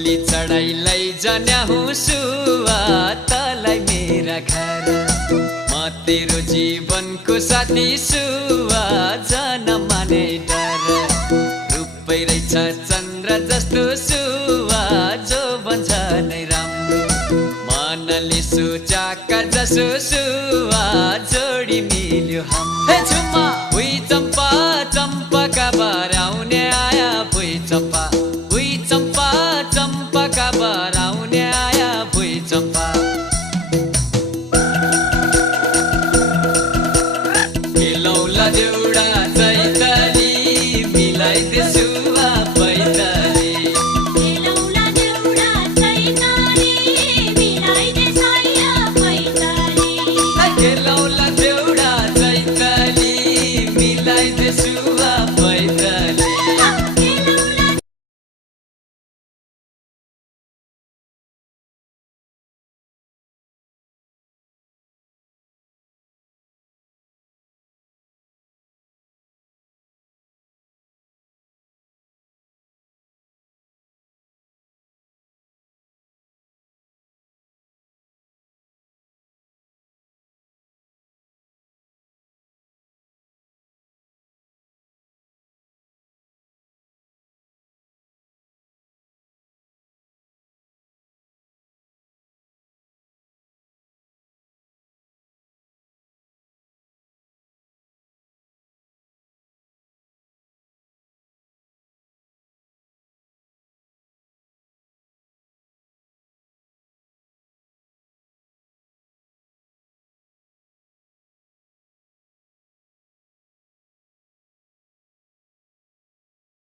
बल्ली चढाइ लैजान्या हुँ सुवा तलाई मेरा घर। म तेरो जीवनको साथी सुवा जान माने डर। रूपै रहेछ चन्द्र जस्तो सुवा जो भन्छ नै राम्रो। मनले सोचाका जसो सुवा जोडी मिल्यो हाम्रो। झुम्मा भुइँ चम्पा चम्पाका भर आउने आया भुइँ चम्पा।